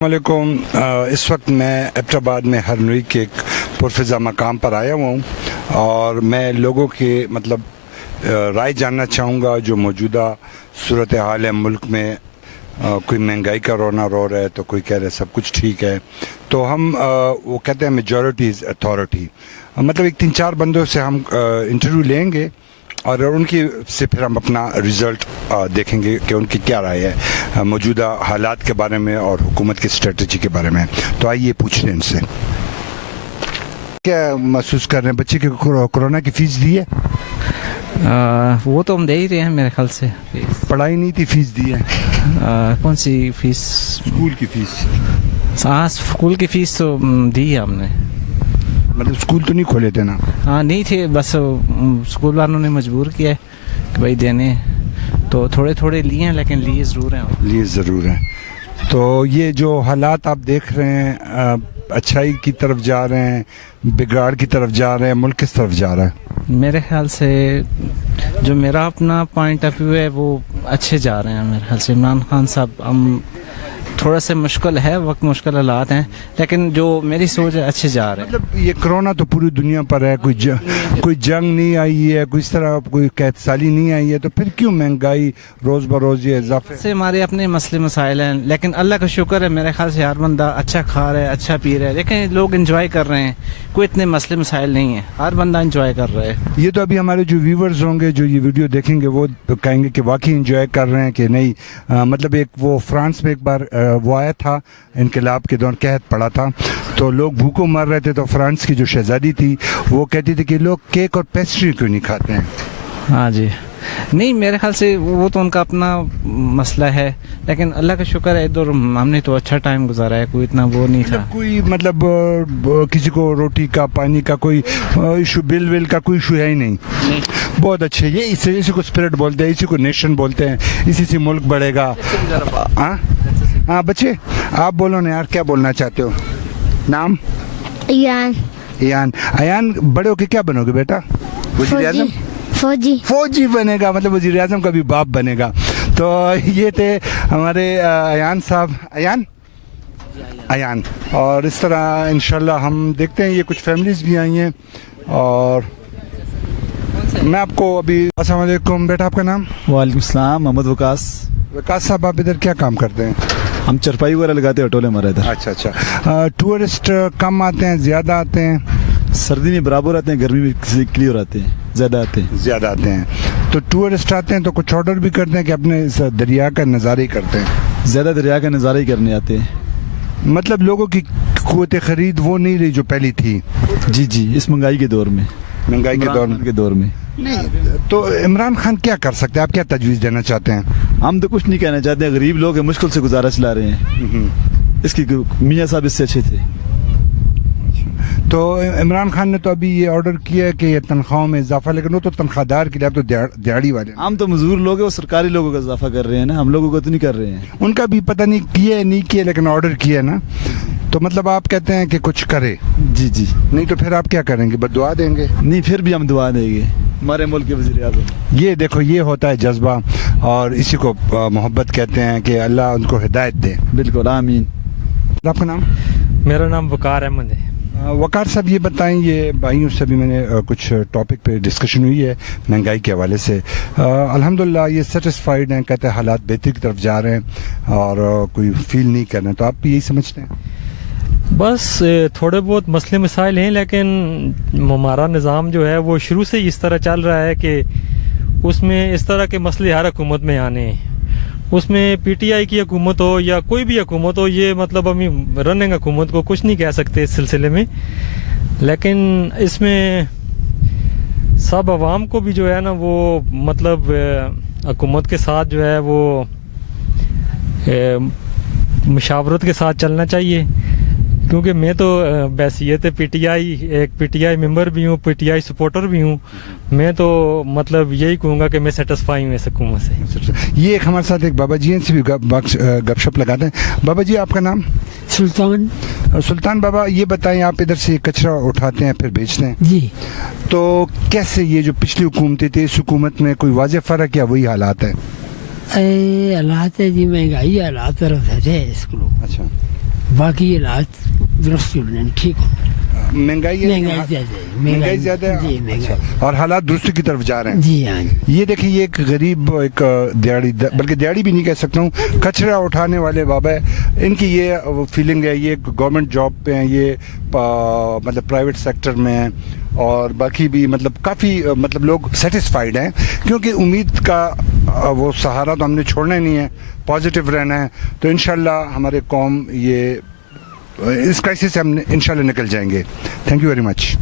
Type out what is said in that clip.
वालेकुम। इस वक्त मैं एबटाबाद में हरनोई के एक पुरफ़िज़ा मकाम पर आया हुआ हूँ और मैं लोगों के राय जानना चाहूँगा जो मौजूदा सूरत हाल है मुल्क में। कोई महंगाई का रोना रो रहा है तो कोई कह रहा है सब कुछ ठीक है। तो हम वो कहते हैं मेजॉरिटी इज़ अथॉरिटी, मतलब एक 3-4 बंदों से हम इंटरव्यू लेंगे और उनकी से फिर हम अपना रिज़ल्ट देखेंगे कि उनकी क्या राय है मौजूदा हालात के बारे में और हुकूमत की स्ट्रेटजी के बारे में। तो आइए पूछते हैं इनसे क्या महसूस कर रहे हैं। बच्चे की कोरोना की फ़ीस दी है? वो तो हम दे ही रहे हैं मेरे ख्याल से। पढ़ाई नहीं थी, फ़ीस दी है। कौन सी फीस? स्कूल की फ़ीस। हाँ, स्कूल की फ़ीस तो दी है हमने। मतलब स्कूल तो नहीं खोले थे ना? हाँ नहीं थे, बस स्कूल वालों ने मजबूर किया है कि भाई देने, तो थोड़े थोड़े लिए हैं लेकिन लिए ज़रूर हैं। लिए ज़रूर हैं। तो ये जो हालात आप देख रहे हैं अच्छाई की तरफ जा रहे हैं, बिगाड़ की तरफ जा रहे हैं, मुल्क किस तरफ जा रहा है? मेरे ख्याल से जो मेरा अपना पॉइंट ऑफ व्यू है वो अच्छे जा रहे हैं मेरे ख्याल से। इमरान खान साहब, हम थोड़ा सा मुश्किल है वक्त, मुश्किल हालात हैं, लेकिन जो मेरी सोच है अच्छे जा रहे हैं। मतलब ये कोरोना तो पूरी दुनिया पर है, कोई जंग नहीं आई है, कोई इस तरह कोई कैदसाली नहीं आई है, तो फिर क्यों महंगाई रोज़ बरोज़ ये इजाफे से हमारे अपने मसले मसाइल हैं, लेकिन अल्लाह का शुक्र है मेरे ख्याल से हर बंदा अच्छा खा रहा है, अच्छा पी रहा है, लेकिन लोग एंजॉय कर रहे हैं, कोई इतने मसले मसाइल नहीं है, हर बंदा एंजॉय कर रहा है। ये तो अभी हमारे जो व्यूवर्स होंगे जो ये वीडियो देखेंगे वो कहेंगे कि वाकई एंजॉय कर रहे हैं कि नहीं। मतलब एक वो फ्रांस में एक बार वो आया था, इनकलाब के दौरान कहत पड़ा था, तो लोग भूखों मर रहे थे, तो फ्रांस की जो शहजादी थी वो कहती थी कि लोग केक और पेस्ट्री क्यों नहीं खाते हैं। हाँ जी, नहीं मेरे ख्याल से वो तो उनका अपना मसला है, लेकिन अल्लाह का शुक्र है इधर हमने तो अच्छा टाइम गुजारा है, कोई इतना वो नहीं था। कोई मतलब किसी को रोटी का पानी का कोई इशू, बिल विल का कोई इशू है ही नहीं। बहुत अच्छे, ये इसी को स्पिरिट बोलते हैं, इसी को नेशन बोलते हैं, इसी से मुल्क बढ़ेगा। हाँ बच्चे आप बोलो ना यार, क्या बोलना चाहते हो? नाम? अयान बड़े होके क्या बनोगे बेटा? वज़ीर-ए-आज़म? फौजी बनेगा, मतलब वज़ीर आज़म का भी बाप बनेगा। तो ये थे हमारे अयान साहब। अयान और इस तरह इंशाल्लाह हम देखते हैं। ये कुछ फैमिलीज भी आई हैं और मैं आपको अभी। अस्सलाम वालेकुम बेटा, आपका नाम? वालेकुम सलाम, मोहम्मद वकास साहब, आप इधर क्या काम करते हैं? हम चरपाई वगैरह लगाते हैं, ऑटोले हमारे इधर। अच्छा। टूरिस्ट कम आते हैं, ज़्यादा आते हैं? सर्दी में बराबर आते हैं, गर्मी में क्लियर आते हैं, ज़्यादा आते हैं। तो टूरिस्ट आते हैं तो कुछ ऑर्डर भी करते हैं कि अपने इस दरिया का नज़ारा ही करते हैं? ज़्यादा दरिया का नज़ारा ही करने आते हैं। मतलब लोगों की क़ुव्वत ख़रीद वो नहीं रही जो पहली थी। जी, इस महंगाई के दौर में, नहीं तो इमरान खान क्या कर सकते हैं? आप क्या तजवीज़ देना चाहते हैं? हम तो कुछ नहीं कहना चाहते हैं, गरीब लोग हैं, मुश्किल से गुजारा चला रहे हैं। इसकी मियाँ साहब इससे अच्छे थे। तो इमरान खान ने तो अभी ये ऑर्डर किया है कि ये तनख्वाहों में इजाफा, लेकिन वो तो तनख्वाहदार के लिए, आप तो दिहाड़ी वाले। हम तो मजदूर लोग हैं, वो सरकारी लोगों का इजाफा कर रहे हैं ना, हम लोगों को तो नहीं कर रहे हैं। उनका भी पता नहीं किया नहीं किया, लेकिन ऑर्डर किया ना, तो मतलब आप कहते हैं कि कुछ करे। जी, नहीं तो फिर आप क्या करेंगे? बद्दुआ देंगे? नहीं, फिर भी हम दुआ देंगे हमारे मुल्क के वज़ीर-ए-आज़म। ये देखो, ये होता है जज्बा और इसी को मोहब्बत कहते हैं कि अल्लाह उनको हिदायत दे। बिल्कुल, आमीन। आपका नाम? मेरा नाम वकार अहमद है। वकार साहब ये बताएं, ये भाइयों से भी मैंने कुछ टॉपिक पे डिस्कशन हुई है महंगाई के हवाले से। अल्हम्दुलिल्लाह ये सेटिस्फाइड हैं, कहते हैं हालात बेहतरी की तरफ जा रहे हैं और कोई फील नहीं कर रहे हैं। तो आप भी यही समझते हैं? बस थोड़े बहुत मसले मसाइल हैं, लेकिन हमारा निज़ाम जो है वो शुरू से ही इस तरह चल रहा है कि उसमें इस तरह के मसले हर हुकूमत में आने हैं। उसमें पीटीआई की हुकूमत हो या कोई भी हुकूमत हो, ये मतलब हम रनिंग हुकूमत को कुछ नहीं कह सकते इस सिलसिले में, लेकिन इसमें सब आवाम को भी जो है ना वो मतलब हुकूमत के साथ जो है वो मुशावरत के साथ चलना चाहिए। क्योंकि मैं तो बैसियत एक पीटीआई मेंबर भी हूँ, पीटीआई सपोर्टर भी हूँ। मैं तो मतलब यही कहूँगा कि मैं सेटिस्फाई हूँ इस हुकूमत से। ये एक हमारे साथ एक बाबा जी हैं, से भी गपशप लगाते हैं। बाबा जी आपका नाम? सुल्तान बाबा, ये बताएं, आप इधर से कचरा उठाते हैं फिर बेचते हैं जी, तो कैसे ये जो पिछली हुकूमतें थी इस हुकूमत में कोई वाज़ेह फ़र्क या वही हालात है? हालात है जी, महंगाई हालात थे इसको। अच्छा, باقی حالات درست ہو رہے ہیں, ٹھیک ہو. महंगाई है, महंगाई ज़्यादा है, महंगाई ज्यादा है. जी महंगाई. अच्छा, और हालात दुरुस्ती की तरफ जा रहे हैं. जी हाँ जी. ये देखिए, ये एक गरीब, एक दिहाड़ी, बल्कि दिहाड़ी भी नहीं कह सकता हूँ, कचरा उठाने वाले बाबा है. इनकी ये फीलिंग है, ये गवर्नमेंट जॉब पे हैं, ये मतलब प्राइवेट सेक्टर में हैं, और बाकी भी मतलब काफ़ी मतलब लोग सेटिस्फाइड हैं, क्योंकि उम्मीद का वो सहारा तो हमने छोड़ना ही नहीं है, पॉजिटिव रहना है. तो इंशाल्लाह हमारे कौम ये इस क्राइसिस से हम इंशाल्लाह निकल जाएंगे. Thank you very much.